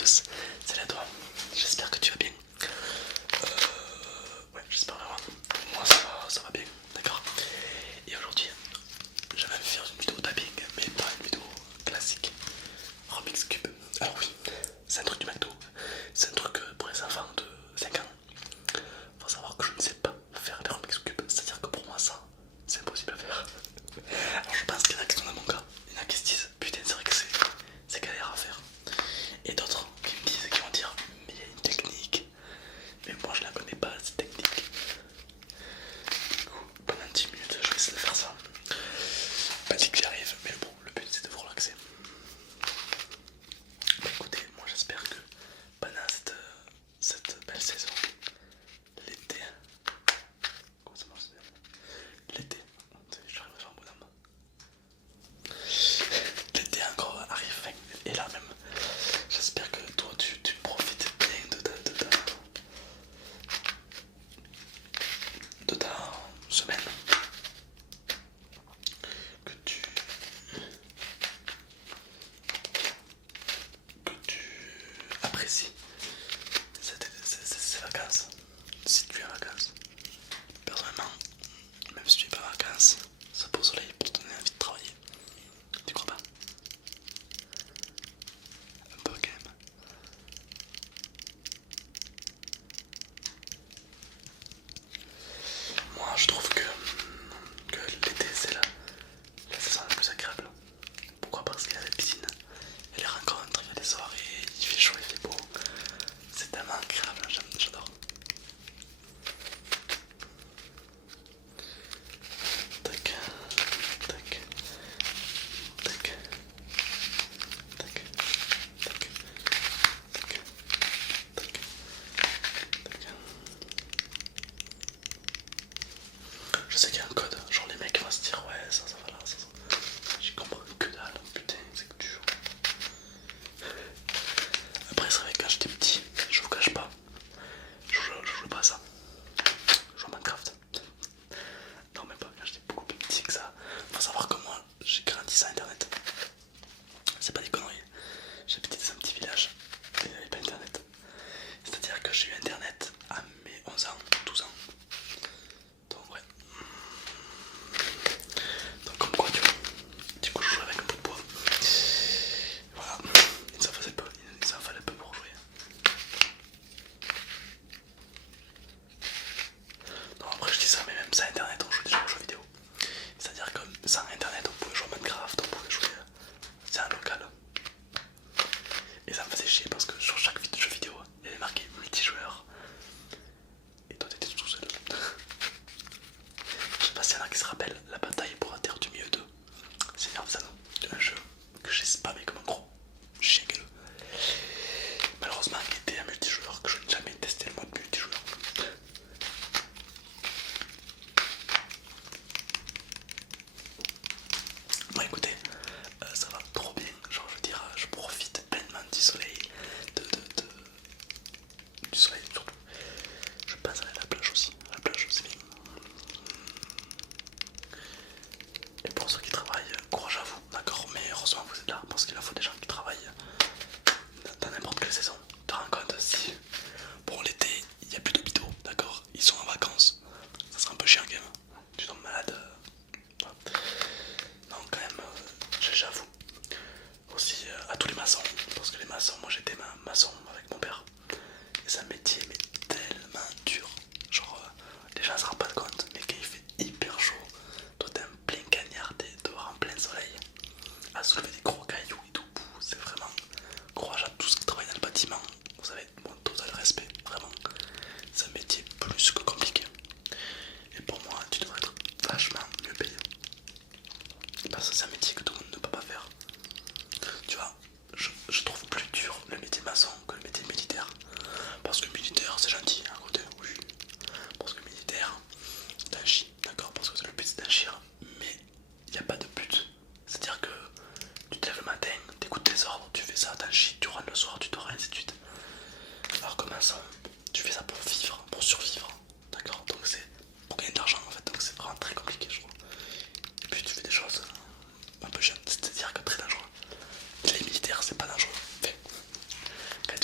tous, salut à toi, j'espère que tu vas bien. Ouais, j'espère vraiment. Moi ça va bien, d'accord. Et aujourd'hui, j'avais envie de faire une vidéo tapping, mais pas une vidéo classique. Rubik's Cube. Alors oui, c'est un truc du McDo, c'est un truc pour les enfants de 5 ans. Faut savoir que je ne sais pas faire les Rubik's Cube, c'est-à-dire que pour moi ça, c'est impossible à faire. Alors je pense qu'il y en a qui sont dans mon cas, il y en a qui se disent putain c'est vrai que c'est galère à faire. Et d'autres qui me disent, qui vont dire mais il y a une technique. Mais moi je la connais pas cette technique. Du coup pendant 10 minutes je vais essayer de faire ça. Pas dit que j'y arrive, mais bon, le but c'est de vous relaxer. Bah écoutez, moi j'espère que pendant cette belle saison, l'été, comment ça marche l'été, j'arrive à faire un bonhomme. L'été encore arrive, et là même, j'espère que toi tu profites bien de ta semaine, que tu apprécies ces vacances, si tu es en vacances. Personnellement, même si tu es pas en vacances, ce beau soleil peut te donner envie de travailler. Tu crois pas? Un peu quand même. Moi je trouve que l'été c'est la saison la plus agréable. Pourquoi? Parce qu'il y a la piscine, il y a les rencontres, il y a les soirées, il fait chaud, il fait beau. C'est tellement agréable, j'adore. Tac, tac, tac, tac, tac, tac, tac, tac. Je sais qu'il y a un code, genre les mecs vont se dire ouais ça va là, ça. J'y comprends que dalle, putain c'est que tu joues. Après c'est vrai que quand j'étais petit, je vous cache pas, je jouais pas à ça. Je jouais à Minecraft. Non même pas, quand j'étais beaucoup plus petit que ça. Faut savoir que moi j'ai grandi sans internet. C'est pas des conneries. J'habitais dans un petit village et il n'y avait pas internet. C'est-à-dire que j'ai eu internet à mes 11 ans, 12 ans. Donc ouais. Donc comme quoi tu vois. Du coup je jouais avec un bout de bois. Voilà. Il s'en faisait peu, il s'en fallait peu pour jouer. Non après je dis ça mais même sans internet on joue déjà aux jeux vidéo. C'est-à-dire que sans internet on pouvait jouer à Minecraft, on pouvait jouer. C'est un local. Et ça me faisait chier parce que sur chaque jeu vidéo il y avait marqué multijoueur. Et toi t'étais tout seul. Je sais pas s'il y en a qui se rappellent la bataille pour la terre du milieu 2. C'est énorme ça non? Un jeu que j'ai spammé comme un gros chien gueuleux. Malheureusement il était un multijoueur que je n'ai jamais testé le mode multijoueur. Bon écoutez, ça va trop bien, genre je veux dire, je profite pleinement du soleil, du soleil surtout. Je passe à la plage aussi, la plage c'est bien. Et pour ceux qui travaillent, courage à vous, d'accord, mais heureusement vous êtes là, parce qu'il en faut des gens qui travaillent dans n'importe quelle saison. Tu te rends compte si pour l'été il n'y a plus d'hôpitaux, d'accord, ils sont en vacances, ça sera un peu chiant quand même. Tu tombes malade. Voilà. Non quand même, j'avoue. Aussi à tous les maçons, parce que les maçons, moi j'étais maçon avec mon père. Et c'est un métier mais tellement dur. Genre les gens se rendent pas compte, mais quand il fait hyper chaud, toi t'es en plein cagnard, t'es dehors en plein soleil, à soulever des gros cailloux et tout, c'est vraiment courage à tous qui travaillent dans le bâtiment. Vous avez mon total respect, vraiment. C'est un métier plus que compliqué. Et pour moi, tu devrais être vachement mieux payé. Parce que c'est un métier que tout le monde ne peut pas faire. Tu vois, je trouve plus dur le métier maçon que le métier militaire. Parce que militaire c'est gentil à côté, oui. Parce que militaire, t'en chies, d'accord, parce que le but c'est d'agir, mais il n'y a pas de but. C'est-à-dire que tu te lèves le matin, t'écoutes tes ordres, tu fais ça, t'en chies, tu rentres le soir, tu dors, et ainsi de suite. Alors que maçon, tu fais ça pour vivre, pour survivre, d'accord, donc c'est pour gagner de l'argent en fait, donc c'est vraiment très compliqué je trouve. Et puis tu fais des choses un peu chiantes, c'est-à-dire que très dangereux. Les militaires c'est pas dangereux, enfin, quand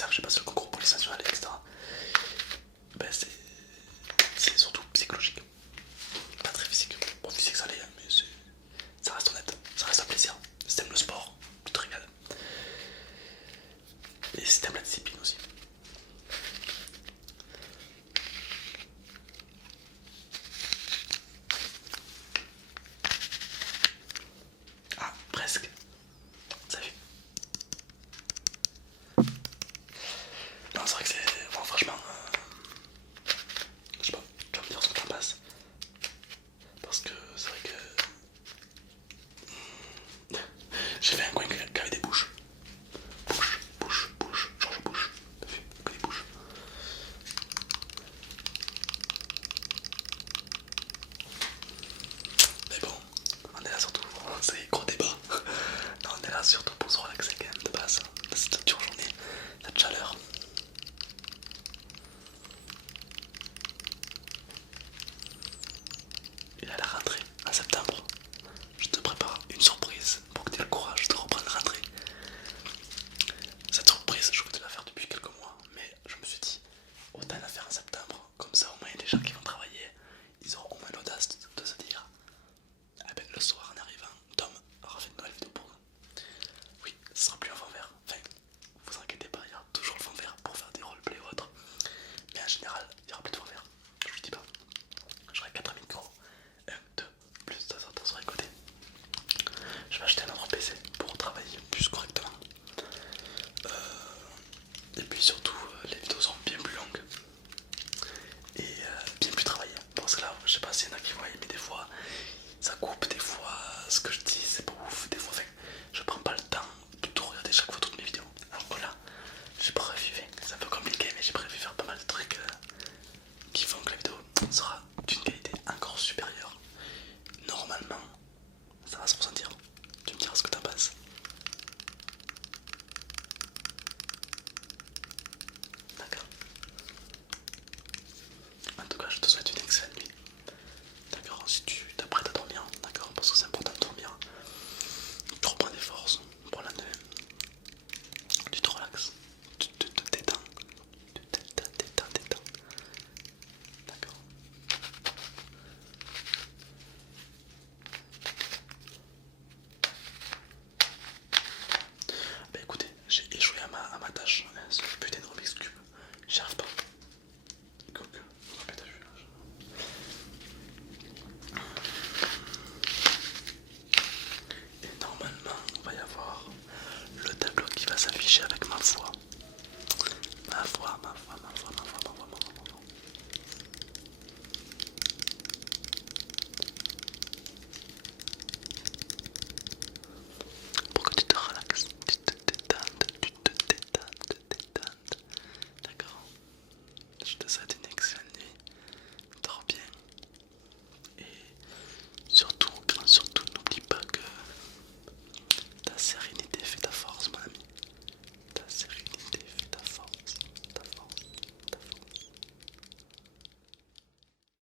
savent, j'ai passé le concours police nationale, etc. Ben c'est surtout psychologique, pas très physique. Bon, physique ça l'est, mais ça reste honnête, ça reste un plaisir. Si t'aimes le sport, tu te régales. Et si t'aimes la discipline aussi. Ah, presque. Ça fait. Non, c'est vrai que c'est. Bon, franchement. Je sais pas, tu vas me dire ce que t'en passes. Parce que c'est vrai que. J'ai fait un coin qui avait des bouches. Bouche, Georges Bouche. T'as vu? Que des bouches. Mais bon, on est là surtout. C'est gros débat. Non, on est là surtout pour se relaxer quand même de base. Cette dure journée, cette chaleur. Et à la rentrée, en septembre, je te prépare une surprise pour que tu aies le courage de reprendre la rentrée. Cette surprise, je voulais te la faire depuis quelques mois, mais je me suis dit, autant la faire en septembre, comme ça au moins les gens qui vont travailler, ils auront au moins l'audace de se dire, ah ben le soir en arrivant, Tom aura fait une nouvelle vidéo pour nous. Oui, ce sera plus un fond vert, enfin, vous inquiétez pas, il y aura toujours le fond vert pour faire des roleplays ou autre, mais en général, il y aura plus de fond vert, je vous dis pas. J'aurai 4 micros, 1, 2, plus de temps sur les côtés. Je vais acheter un autre PC pour travailler plus correctement. Et puis surtout, les vidéos sont bien plus longues et bien plus travaillées. Parce que là, je sais pas s'il y en a qui voient, mais des fois ça coupe, des fois ce que je dis c'est pas ouf, des fois je prends pas le temps de tout regarder chaque fois toutes mes vidéos. Alors que là, j'ai prévu, c'est un peu compliqué, mais j'ai prévu faire pas mal de trucs qui font que la vidéo sera d'une qualité encore supérieure. Normalement, ça va se ressentir. Tu me diras ce que t'en penses. D'accord. En tout cas, je te souhaite une excellente nuit. D'accord, si tu t'apprêtes à dormir, d'accord, parce que c'est important de dormir. Tu reprends des forces pour la nuit. Tu te relaxes, tu te détends. Tu te détends. D'accord. Bah écoutez, j'ai échoué à ma tâche, ce putain